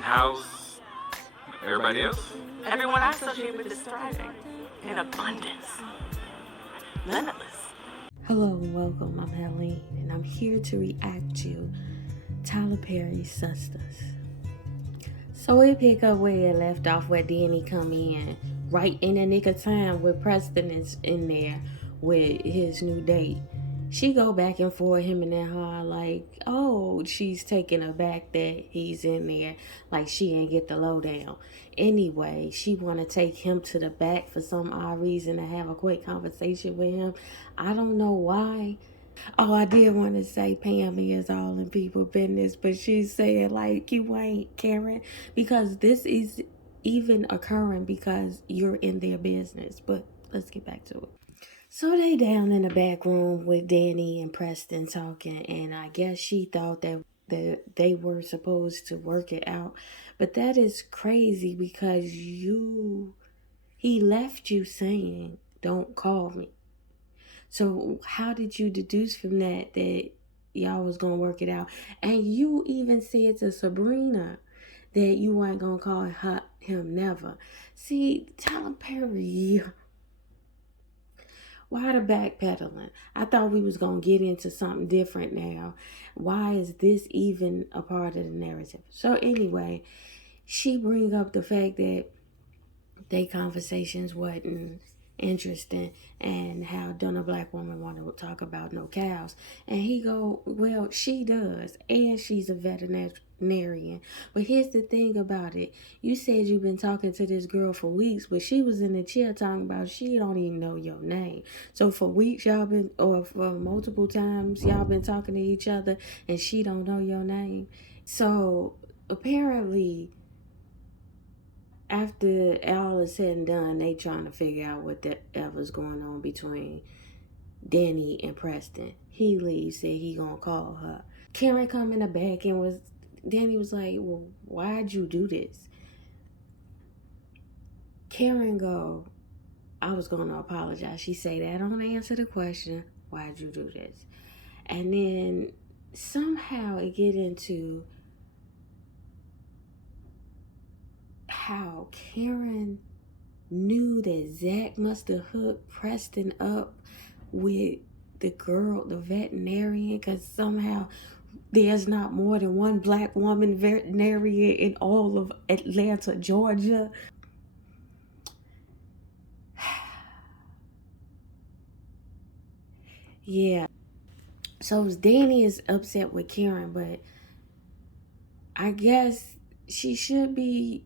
How's everybody else? Everyone I associate with is thriving. In abundance. Limitless. Hello and welcome. I'm Helene, and I'm here to react to Tyler Perry's Sistas. So we pick up where it left off, where Danny come in right in the nick of time where Preston is in there with his new date. She go back and forth, him and her, like, oh, she's taken aback that he's in there, like she ain't get the lowdown. Anyway, she want to take him to the back for some odd reason to have a quick conversation with him. I don't know why. Oh, I did want to say Pam is all in people business, but she's saying like you ain't Karen, because this is even occurring because you're in their business. But let's get back to it. So they down in the back room with Danny and Preston talking, and I guess she thought that they were supposed to work it out. But that is crazy because he left you saying, don't call me. So how did you deduce from that y'all was going to work it out? And you even said to Sabrina that you weren't going to call him never. See, Tyler Perry, why the backpedaling? I thought we was going to get into something different now. Why is this even a part of the narrative? So anyway, she bring up the fact that they conversations wasn't interesting and how don't a black woman want to talk about no cows. And he go, well, she does, and she's a veterinarian. But here's the thing about it. You said you've been talking to this girl for weeks, but she was in the chair talking about she don't even know your name. So for weeks y'all been, or for multiple times y'all been talking to each other and she don't know your name. So apparently after all is said and done, they trying to figure out what the ever's going on between Danny and Preston. He leaves, said he gonna call her. Karen come in the back and Danny was like, well, why'd you do this? Karen go, I was gonna apologize. She say that don't answer the question, why'd you do this? And then somehow it get into how Karen knew that Zack must have hooked Preston up with the girl, the veterinarian, because somehow there's not more than one black woman veterinarian in all of Atlanta, Georgia. Yeah. So Danny is upset with Karen, but I guess she should be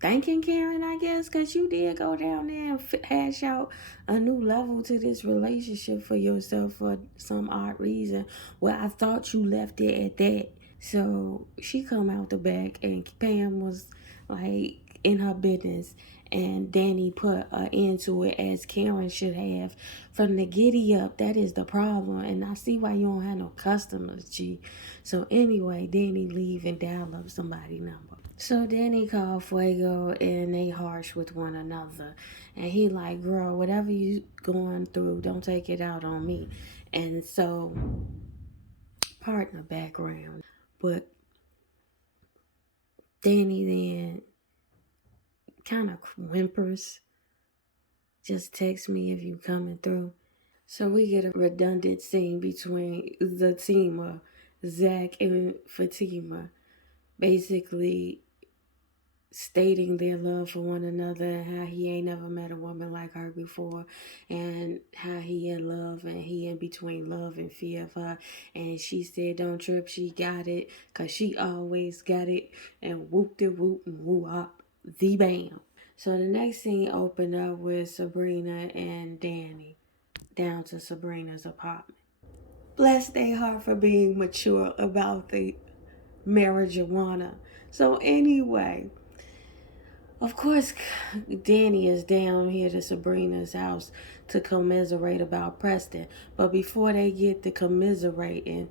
thanking Karen, I guess, because you did go down there and hash out a new level to this relationship for yourself for some odd reason. Well, I thought you left it at that. So she come out the back and Pam was like in her business, and Danny put an end to it as Karen should have from the giddy up. That is the problem, and I see why you don't have no customers, G. So anyway, Danny leave and dial up somebody number. So Danny called Fuego and they harsh with one another. And he like, girl, whatever you going through, don't take it out on me. And so, partner background. But Danny then kind of whimpers. Just text me if you coming through. So we get a redundant scene between the team of Zack and Fatima. Basically stating their love for one another and how he ain't never met a woman like her before, and how he in love and he in between love and fear of her. And she said don't trip, she got it, cause she always got it, and whoop de whoop and woo up the bam. So the next scene opened up with Sabrina and Danny down to Sabrina's apartment. Bless their heart for being mature about the marijuana. So anyway, of course, Danny is down here to Sabrina's house to commiserate about Preston. But before they get to commencing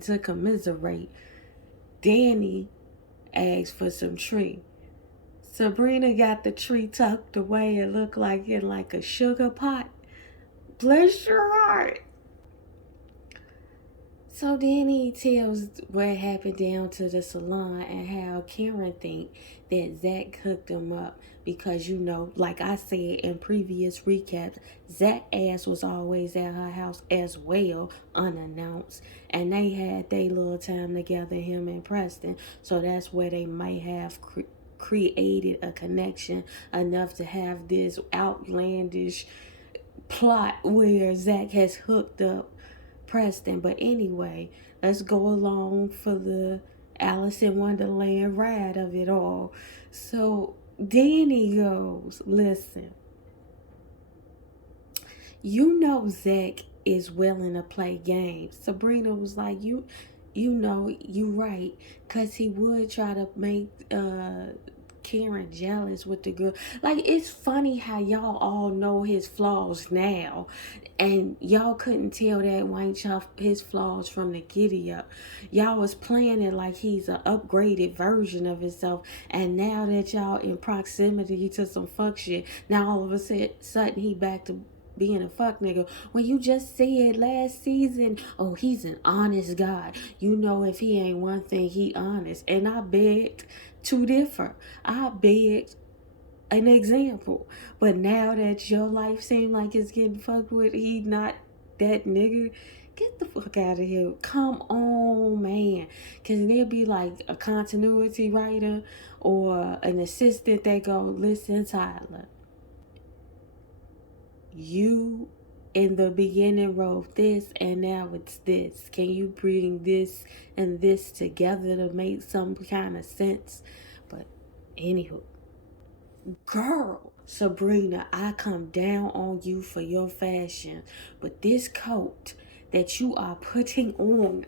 to commiserate, Danny asks for some tree. Sabrina got the tree tucked away and looked like in like a sugar pot. Bless your heart. So then he tells what happened down to the salon and how Karen think that Zack hooked him up because, you know, like I said in previous recaps, Zack ass was always at her house as well, unannounced, and they had their little time together, him and Preston. So that's where they might have created a connection enough to have this outlandish plot where Zack has hooked up Preston. But anyway, let's go along for the Alice in Wonderland ride of it all. So Danny goes, listen, you know Zack is willing to play games. Sabrina was like, you know, you right, cause he would try to make Karen jealous with the girl. Like, it's funny how y'all all know his flaws now, and y'all couldn't tell that Wayne Chuff his flaws from the giddy up. Y'all was playing it like he's an upgraded version of himself, and now that y'all in proximity to some fuck shit, now all of a sudden he back to being a fuck nigga when you just said last season, oh, he's an honest guy. You know, if he ain't one thing, he honest. And I begged to differ. I begged an example. But now that your life seems like it's getting fucked with, he not that nigga. Get the fuck out of here. Come on, man. Because there'll be like a continuity writer or an assistant that go, listen, Tyler, you in the beginning wrote this and now it's this. Can you bring this and this together to make some kind of sense? But anywho, girl, Sabrina, I come down on you for your fashion, but this coat that you are putting on,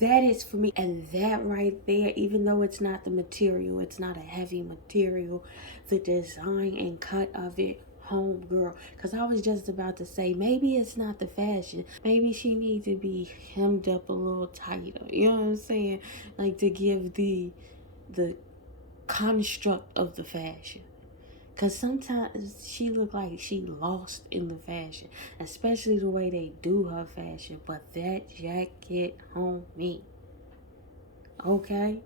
that is for me. And that right there, even though it's not the material, it's not a heavy material, the design and cut of it, home girl. Because I was just about to say, maybe it's not the fashion, maybe she needs to be hemmed up a little tighter, you know what I'm saying, like to give the construct of the fashion. Cause sometimes she look like she lost in the fashion, especially the way they do her fashion. But that jacket on me, okay,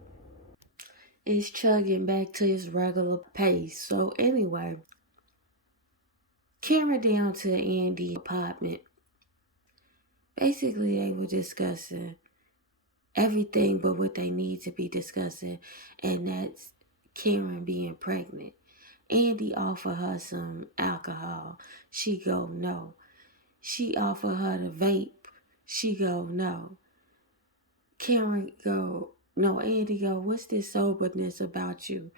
it's chugging back to its regular pace. So anyway, Karen down to Andy's apartment. Basically, they were discussing everything but what they need to be discussing, and that's Karen being pregnant. Andy offered her some alcohol. She go no. She offered her to vape. She go no. Karen go no. Andy go, what's this soberness about you?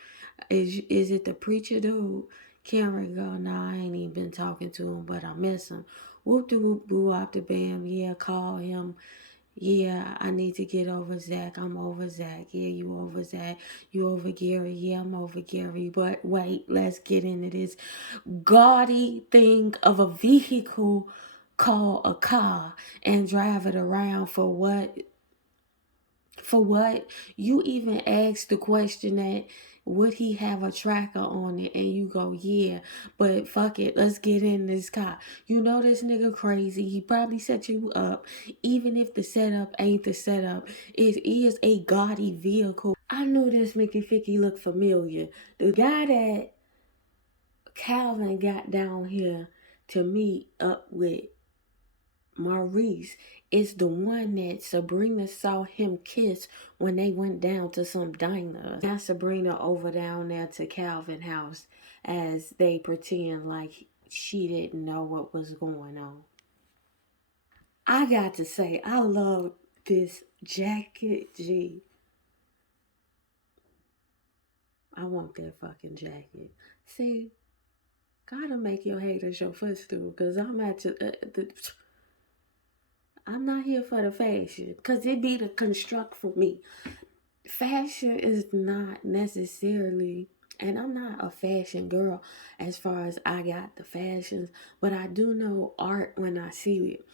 Is it the preacher dude? Karen go, nah, I ain't even been talking to him, but I miss him. Whoop de whoop boo up the bam. Yeah, call him. Yeah, I need to get over Zack. I'm over Zack. Yeah, you over Zack. You over Gary. Yeah, I'm over Gary. But wait, let's get into this gaudy thing of a vehicle called a car and drive it around for what? For what? You even asked the question that would he have a tracker on it, and you go, yeah, but fuck it, let's get in this car. You know this nigga crazy. He probably set you up. Even if the setup ain't the setup, it is a gaudy vehicle. I knew this Mickey Ficky looked familiar. The guy that Calvin got down here to meet up with Maurice is the one that Sabrina saw him kiss when they went down to some diner. Now Sabrina over down there to Calvin house as they pretend like she didn't know what was going on. I got to say, I love this jacket, G. I want that fucking jacket. See, gotta make your haters your footstool, because I'm at I'm not here for the fashion, because it be the construct for me. Fashion is not necessarily, and I'm not a fashion girl as far as I got the fashions, but I do know art when I see it.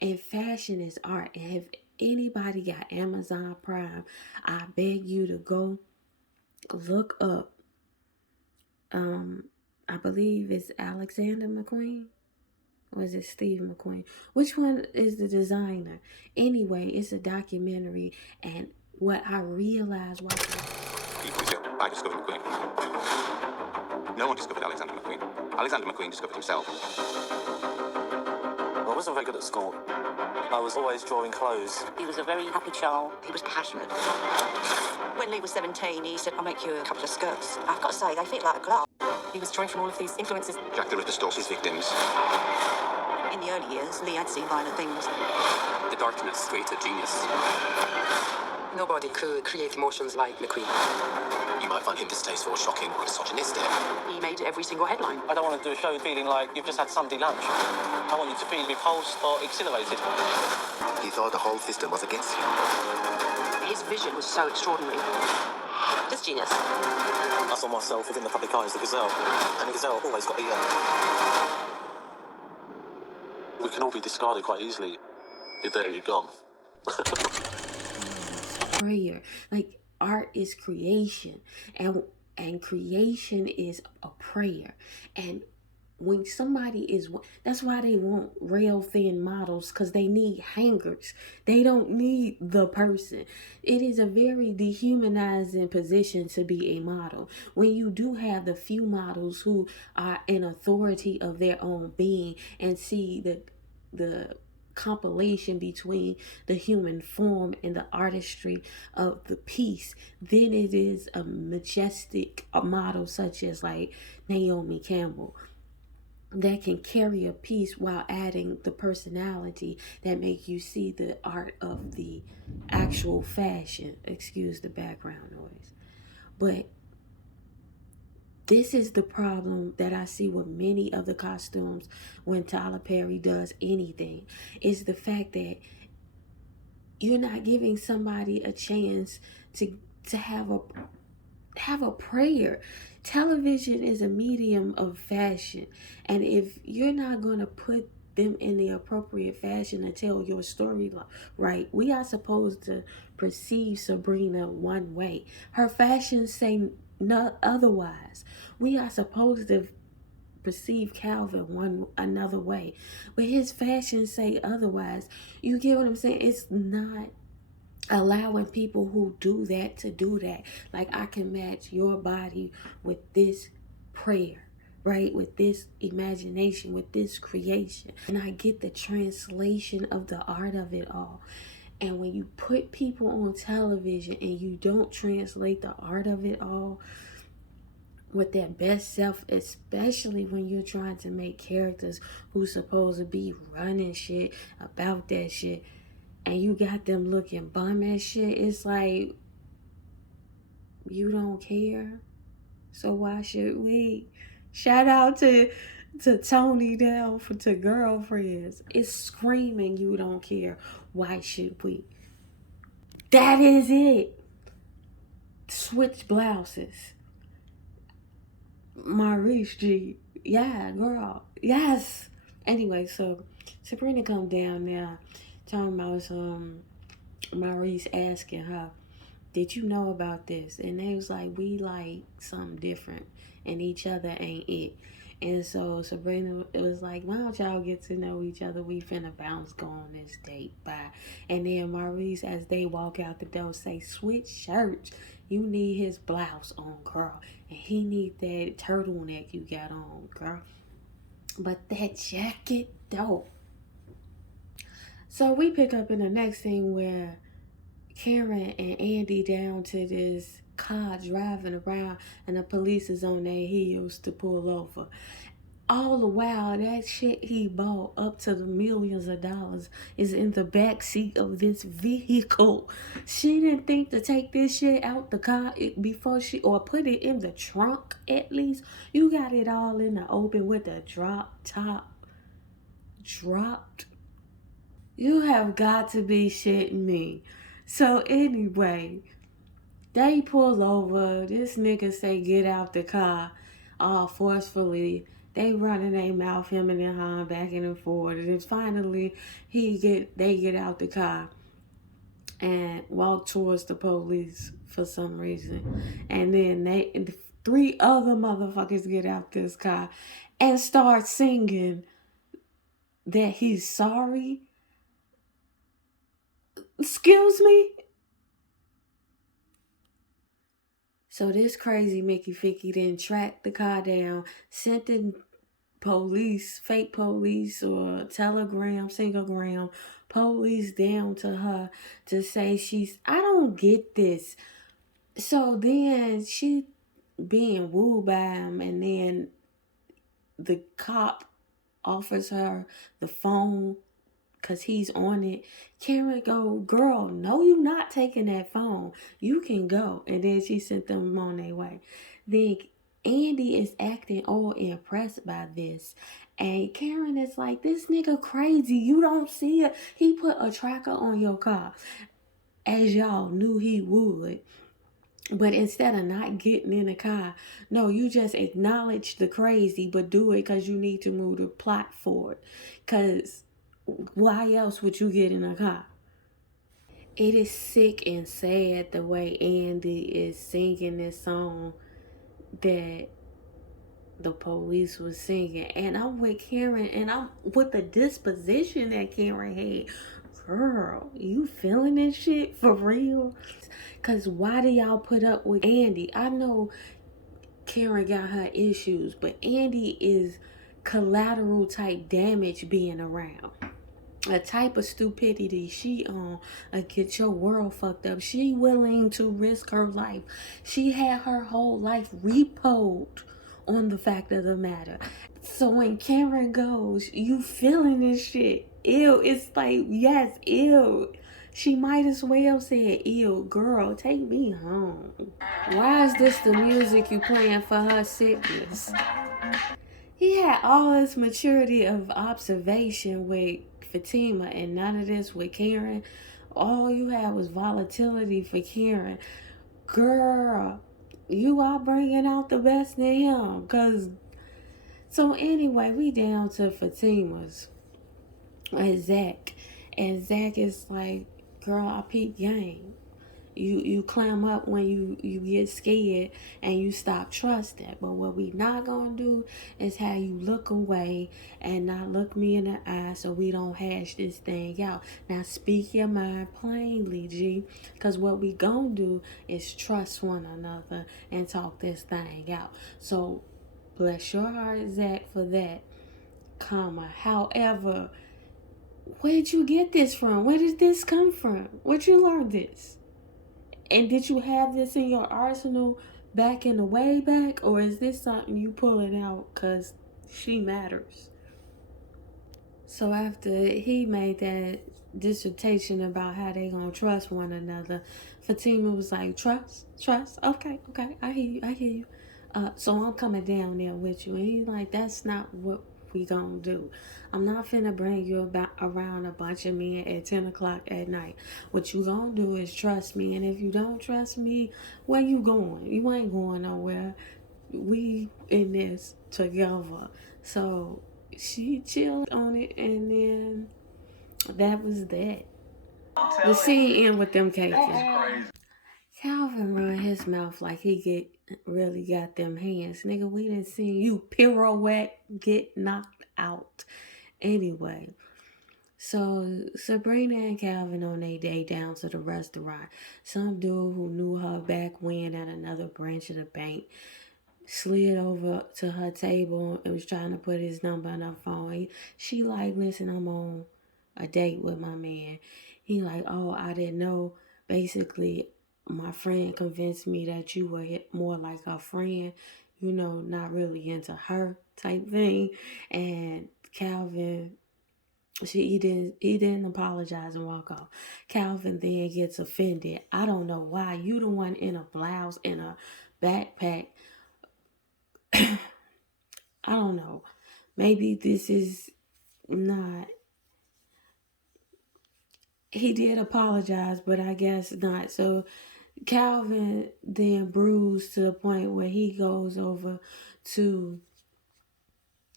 And fashion is art. And if anybody got Amazon Prime, I beg you to go look up, I believe it's Alexander McQueen. Or is it Steve McQueen? Which one is the designer? Anyway, it's a documentary, and what I realized watching. I discovered McQueen. No one discovered Alexander McQueen. Alexander McQueen discovered himself. I wasn't very good at school. I was always drawing clothes. He was a very happy child. He was passionate. When Lee was 17, he said, I'll make you a couple of skirts. I've got to say, they fit like a glove. He was drawing from all of these influences. Jack the Ripper stalks his victims. In the early years, Lee had seen violent things. The darkness created genius. Nobody could create emotions like McQueen. You might find him distasteful, shocking, or misogynistic. He made every single headline. I don't want to do a show feeling like you've just had Sunday lunch. I want you to feel repulsed or exhilarated. He thought the whole system was against him. His vision was so extraordinary. Just genius. I saw myself within the public eye as the gazelle, and the gazelle always got the We can all be discarded quite easily. There you're gone. Prayer. Like, art is creation, and creation is a prayer. And when somebody is, that's why they want rail thin models, because they need hangers. They don't need the person. It is a very dehumanizing position to be a model. When you do have the few models who are an authority of their own being and see the compilation between the human form and the artistry of the piece, then it is a majestic model such as like Naomi Campbell that can carry a piece while adding the personality that make you see the art of the actual fashion. Excuse the background noise. But this is the problem that I see with many of the costumes when Tyler Perry does anything. Is the fact that you're not giving somebody a chance to have a prayer. Television is a medium of fashion, and if you're not going to put them in the appropriate fashion to tell your story right, we are supposed to perceive Sabrina one way. Her fashion say no otherwise. We are supposed to perceive Calvin another way, but his fashion say otherwise. You get what I'm saying? It's not allowing people who do that to do that. Like, I can match your body with this prayer, right? With this imagination, with this creation. And I get the translation of the art of it all. And when you put people on television and you don't translate the art of it all with their best self, especially when you're trying to make characters who's supposed to be running shit about that shit, and you got them looking bum as shit, it's like, you don't care. So why should we? Shout out to Tony Dell to Girlfriends. It's screaming you don't care. Why should we? That is it. Switch blouses. Maurice G. Yeah, girl. Yes. Anyway, so Sabrina come down there talking about Maurice asking her, did you know about this? And they was like, we like something different and each other ain't it. And so Sabrina, it was like, why don't y'all get to know each other? We finna bounce, go on this date, bye. And then Maurice, as they walk out the door, say, switch shirts. You need his blouse on, girl. And he need that turtleneck you got on, girl. But that jacket, though. So we pick up in the next thing where Karen and Andy down to this car driving around and the police is on their heels to pull over. All the while, that shit he bought up to the millions of dollars is in the back seat of this vehicle. She didn't think to take this shit out the car before or put it in the trunk at least. You got it all in the open with the drop top dropped. You have got to be shitting me. So anyway, they pull over. This nigga say get out the car all forcefully. They running their mouth, him and their hand back and forth. And then finally they get out the car and walk towards the police for some reason. And then three other motherfuckers get out this car and start singing that he's sorry. Excuse me? So this crazy Mickey Ficky then tracked the car down, sent the police, fake police or telegram, singogram police down to her to say I don't get this. So then she being wooed by him, and then the cop offers her the phone because he's on it. Karen go, girl, no, you not taking that phone. You can go. And then she sent them on their way. Then Andy is acting all impressed by this. And Karen is like, this nigga crazy. You don't see it. He put a tracker on your car, as y'all knew he would. But instead of not getting in the car, no, you just acknowledge the crazy, but do it because you need to move the plot forward. Because why else would you get in a car? It is sick and sad the way Andy is singing this song that the police was singing. And I'm with Karen, and I'm with the disposition that Karen had. Girl, you feeling this shit for real? Because why do y'all put up with Andy? I know Karen got her issues, but Andy is collateral type damage being around. A type of stupidity she on get your world fucked up. She willing to risk her life. She had her whole life repoed on the fact of the matter. So when Karen goes, you feeling this shit. Ew, it's like, yes, ew. She might as well say, ew, girl, take me home. Why is this the music you playing for her sickness? He had all this maturity of observation with Fatima and none of this with Karen. All you had was volatility for Karen. Girl, you are bringing out the best in him. So anyway, we down to Fatima's and Zack. And Zack is like, girl, I peep game. You clam up when you get scared and you stop trusting. But what we not gonna do is have you look away and not look me in the eye so we don't hash this thing out. Now speak your mind plainly, G. Because what we gonna do is trust one another and talk this thing out. So bless your heart, Zack, for that. However, where'd you get this from? Where did this come from? Where'd you learn this? And did you have this in your arsenal back in the way back? Or is this something you pulling out because she matters? So after he made that dissertation about how they gonna trust one another, Fatima was like, trust? Okay, I hear you. So I'm coming down there with you. And he's like, that's not what we gonna do. I'm not finna bring you around a bunch of men at 10 o'clock at night. What you gonna do is trust me. And if you don't trust me, where you going? You ain't going nowhere. We in this together. So she chilled on it, and then that was that. The scene end with them caking. Calvin run his mouth like he really got them hands. Nigga, we didn't see you pirouette get knocked out. Anyway, so Sabrina and Calvin on their day down to the restaurant. Some dude who knew her back when at another branch of the bank slid over to her table and was trying to put his number on her phone. She like, listen, I'm on a date with my man. He like, oh, I didn't know. Basically, my friend convinced me that you were more like a friend, not really into her type thing. And Calvin, he didn't apologize and walk off. Calvin then gets offended. I don't know why. You the one in a blouse and a backpack. I don't know. Maybe this is not. He did apologize, but I guess not. So Calvin then bruised to the point where he goes over to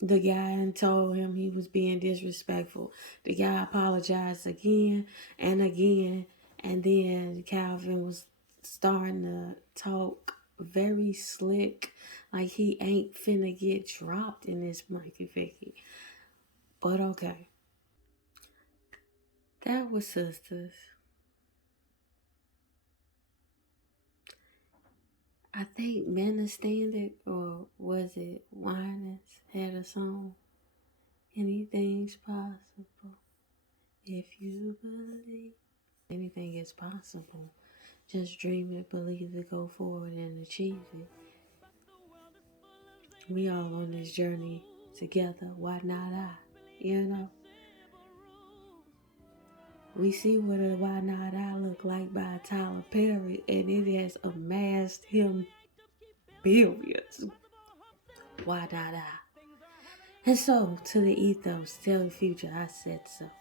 the guy and told him he was being disrespectful. The guy apologized again and again, and then Calvin was starting to talk very slick, like he ain't finna get dropped in this monkey Vicky. But okay. That was Sistas. I think Men of Standard, or was it Winans, had a song. Anything's possible if you believe. Anything is possible. Just dream it, believe it, go forward and achieve it. We all on this journey together. Why not I? You know? We see what a Why Not I look like by Tyler Perry, and it has amassed him billions. Why not I? And so, to the ethos, tell the future I said so.